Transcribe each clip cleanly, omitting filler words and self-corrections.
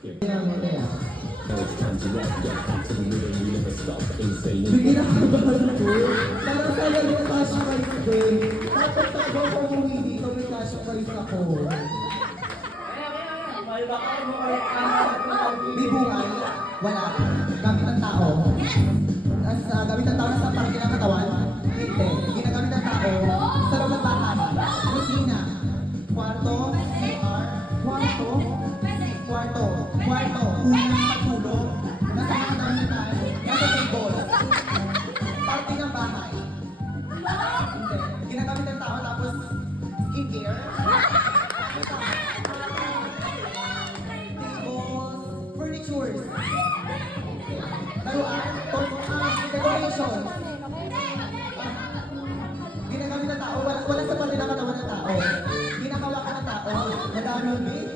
Kaya mo na yan. Sige na ka ba? Parang sa'yo yung cash prize ko eh. Tapos ako kung umuwi dito may cash prize ako. May bungay? Wala. Gamit ng tao? Gamit ng tao na sa parang ng katawan? Hindi. Ginagamit ng tao sa loob ng bahay. Kusina. Kwarto. CR. Kwarto. Kwarto. Kwarto. Unang patulog. Nasa mga dami tayo. Nasa table. Party ng bahay. Hindi. Ginagamit ng tao tapos skincare. Tables. Furnitures. Laruan. Decoration. Ginagamit ng tao. Wala sa pala ng katawan ng tao. Ginakawakan ng tao. Madami din.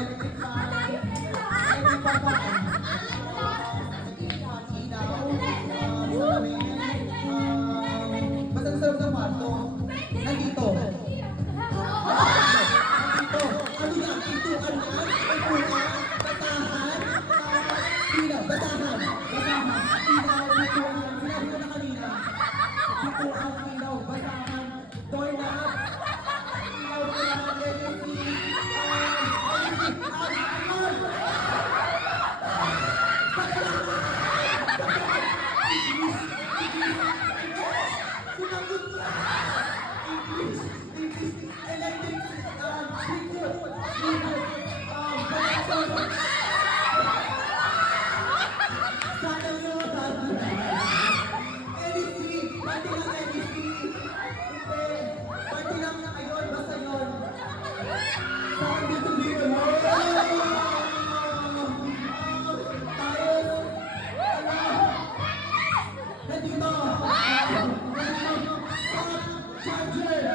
Electric fan. Electric fan. Basta sa loob ng kwarto. Nandito. Nandito. Ano yan? Pintuan yan? Pintuan? Batahan? Pila? Batahan? Batahan? Ilaw? Pintuan? Sinabi ko na kanina. Pintuan? Ilaw? Batahan? Doorknob? Ilaw? Kailangan? Legacy? Charger!